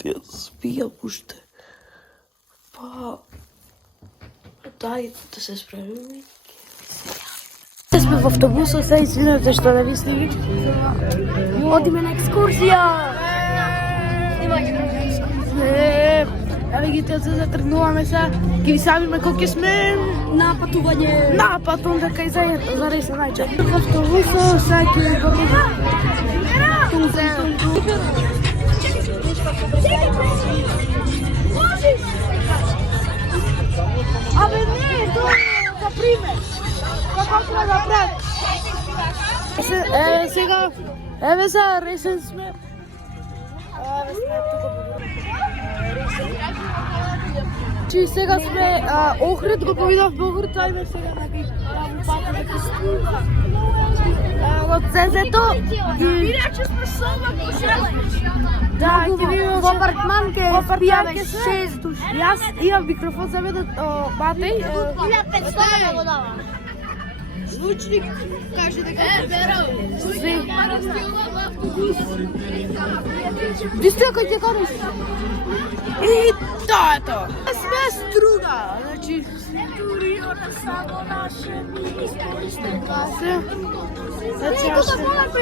Ти спијам уште. Па... Дај да се спремим. Сме в автобусот, сега извинете што не ви снимим. Одиме на екскурзија. Еве ги те затргнуваме се, ги ви савиме колку сме На патување. на пат, онда кај за рейса најче. В автобусот, сега ќе ви покажам. Абе не, тоа за пример. Како треба да прават? Еве сега, еве за ресен сме. Еве сме тука. Чи сега сме Охрид, го повидовме Охрид, ајме сега на пата да Кристина. Од ЦЗ-то Иначе сме соба пошелени. да, ќе видиме Во апартман ке спијаме 6 души. Јас имам микрофон за мене, батеј. 1500 да го дава. Звучник, каже дека све. Висте кој ќе караш? И тоа е тоа. Сме струга, значи само наше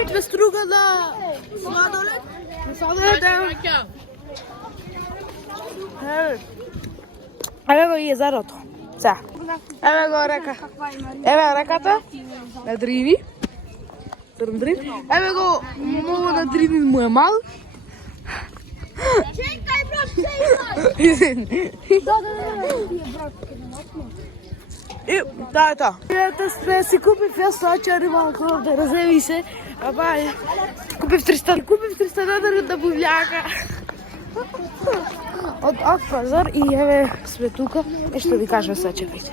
Сме струга на сладолед. На сладолед, еве го и езерото. Сега. Еве го река. Еве реката. На Дриви. Еве го мово на Дриви му е мал. Чекај, брат, чекај. И да, е тоа. Ето сме си купив јас сачари малко овде, разеви се. Аба, купив 300 надар од бувљака. Од пазар и еве сме тука. Е што ви кажа сега, чекајте.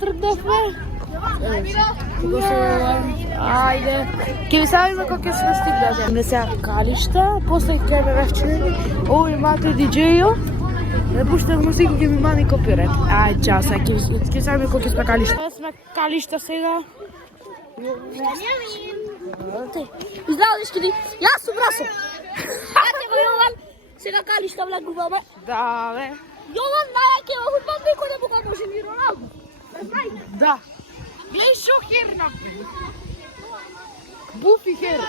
Тргнавме. Ајде. Ке ви савиме кога ќе сме стигнале. Не сега Калишта, после ќе ме вевчени. Овој мате диџејо. Не пуштам музика, ќе ми мани копирайт. Ајде, чао, сега ќе савиме кога ќе сме Калишта. Сме Калишта сега. Изгледаш ки јас сум Расо. Јас е во Јован, сега Калишта влегуваме. Да, бе. Јован најаке во фудбал, никој не му може ни Роналдо. Да. Глеј шо хер направи. Буфи хер.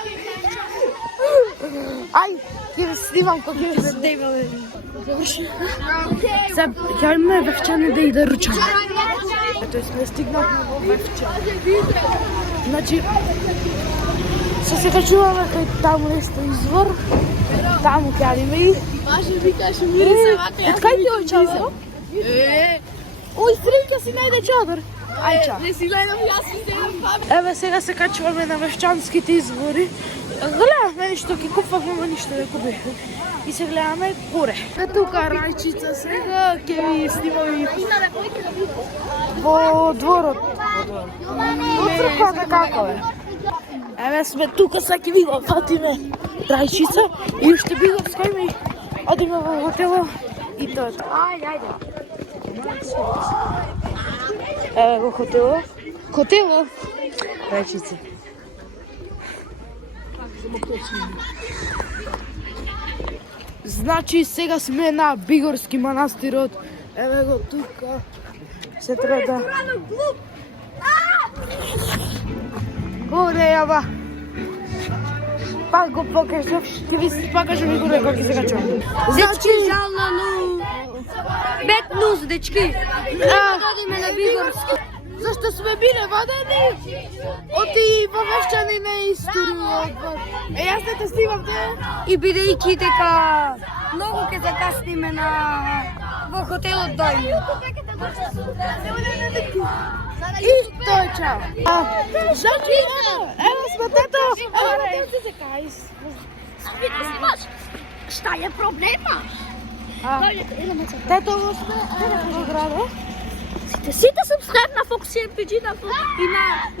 Ај, ќе ви снимам кога ќе се дебеле. Сега ќе ме вевчани да и да ручам. Ето сме стигнавме во Вевча. Значи, се качуваме кај таму нешто извор. Таму ќе одиме и... Баше викаше мириса вака. Од кај ти ој чадор? Ој, стрелка си најде чадор. Ај, чао. Не си гледам, јас си седам памет. Еве сега се качуваме на Вевчанските извори. Гледавме нешто, ќе купавме, но ништо не купивме. И се гледаме горе. Е тука Рајчица сега, ќе ви снимам и во дворот. Во црквата како е. Еве сме тука, сега ќе ви го фатиме Рајчица и уште биговскојме и одиме во хотело и тоа е тоа. Ајде. Еве го хотело. Хотело. Рајчица. Значи сега сме на Бигорски манастирот. Еве го тука. Се треба да... Горе јава. Пак го покажав, ќе ви покажам и горе кога ќе се качувам. Дечки жално, но... Бетнус, дечки. Одиме на Бигорски. Зашто сме биле водени? Оти во Вевчани не историја одбор. Јас не те снимам те. И бидејќи дека многу ќе закасниме на во хотелот дојме. И тоа чао. Значи, ево сме тето. Шта е проблема? Тето го сме, во града. Сите сум сребна фокс CMPG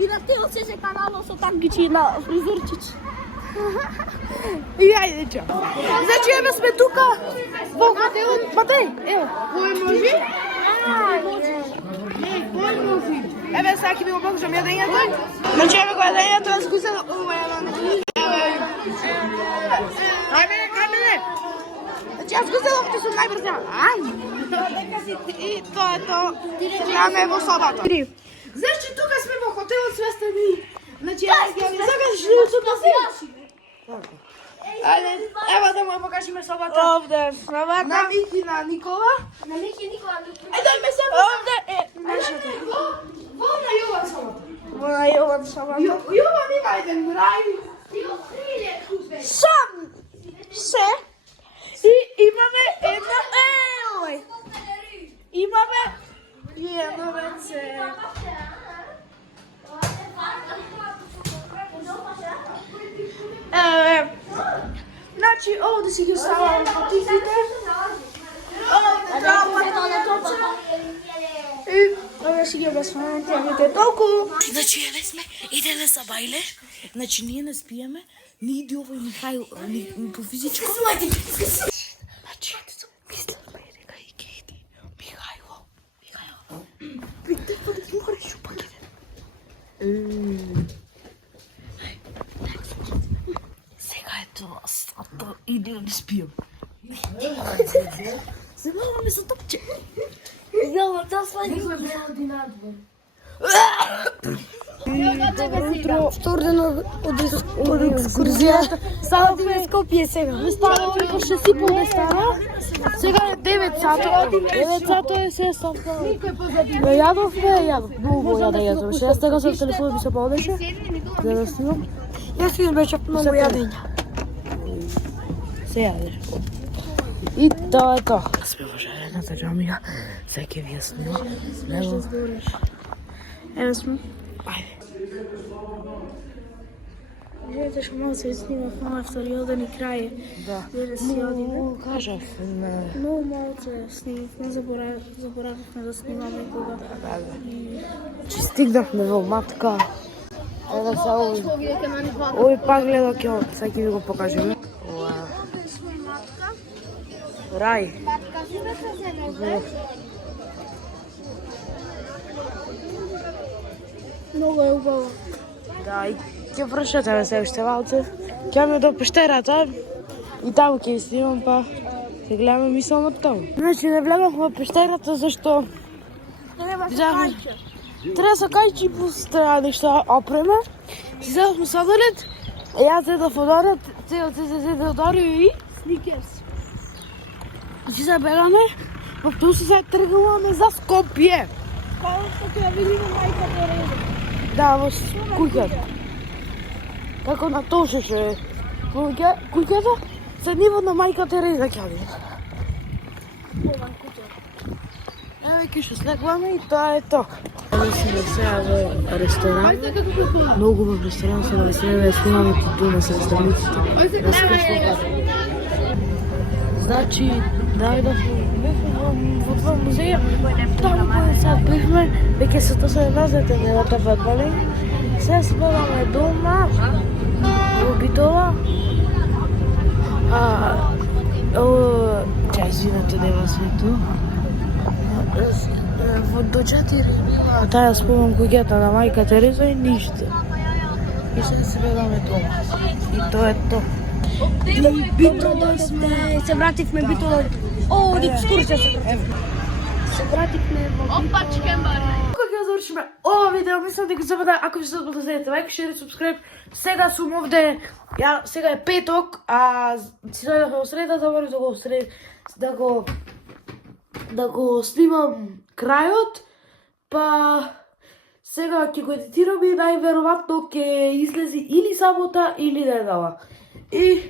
и на тело се канало со тангичи на фризерчич. И ајде, чао. Значи, еве сме тука во хотелот. Матеј, ево. Кој може? Кој може? Еве, сега ќе ви го покажам јадењето. Значи, еве го јадењето, јас го седам. Ова јадење. Ајде. Значи, јас го седам, ти сум најбрза. Ај. И тоа е тоа. Сега во собата. Значи, тука сме во хотелот Свестени. Значи, јас ги сакаш тука си. Ајде, ево да му покажиме собата. Овде собата. На Мики, на Никола. На Мики Никола. Ајде, ме се овде е. Во на Јован собата. Во на Јован собата. Јован има еден рај. Сам се. И имаме една Имаме едно веце. Значи, овде си ги оставам потиците. Овде траумата. И овде си ги обесваме темите толку. Значи, еве сме, идеме за бајле. Значи, ние не спиеме, ни иди овој Михајл, ни по физичко. Значи, мислам дека и ке иди Михајло. Видите, па да мореш упак иде. Сега е тоа, сато, иди да спием. Забаваме за топче. Јово, тоа сваѓа. Добро утро. Втор ден од екскурзијата. Става во Скопје сега. Става oko 6:30 не стана. Сега е 9 сато. 9 сато е се става. Јадовме. Многу јадење. Ще сега со телефонот ми се подеше. За да снимам. Јас си избечав многу јадења. Се јадеш. И тоа е тоа. Сме во жарената џамија. Сега ќе ви ја снимам. Лево. Еве сме. Ајде. Видите што малку се снимав, моја вториот ден и крај. Да. Једе си одиме. Кажав. Многу малку се снимавме, заборавивме да снимаме кога. Че стигнахме во матка. Ева са овој пак гледа ќе сега ќе ви го покажеме. Рај. Многу е убаво. Да, и ќе прошетаме се уште малце. Ќе ме до пештерата и таму ќе снимам, па ќе гледаме мислам од таму. Значи не влегавме во пештерата зашто треба со кајчи пус треба нешто опрема. Си седовме сладолед, јас зедов одорет, цел се одорил и Сникерс. си забегаме, во автобусот се тргуваме за Скопје. Кога што ќе видиме мајка Тереза. Да, во куќата. Како натошеше куќата, се нивот на мајка Тереза ќе види. Еве ќе што слегваме и тоа е тоа. Еве сме сега во ресторан. Многу во ресторан се навеселиве, снимаме титуна со страниците. Значи, дојдовме во два музеја, таму каде сега бевме, веќе се тоа се назете недата фатбали. Сега се баваме дома, во Битола. Чај, извинете, нема светло. До 4 била таа спомнам куќата на мајка Тереза и ништо. И сега се баваме дома. И тоа е тоа. Битола сме, се вративме Битола. Од екскурзија се вративме во Битола. Кога ќе завршиме ова видео, мислам дека забава ако ви се подозрете лайк, шер, субскрайб. Сега сум овде, сега е петок, а си дојдов во среда, заборав да го снимам крајот, па сега ќе го едитирам и најверојатно ќе излези или сабота или недела. И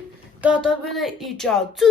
тоа биде и чао. Цу.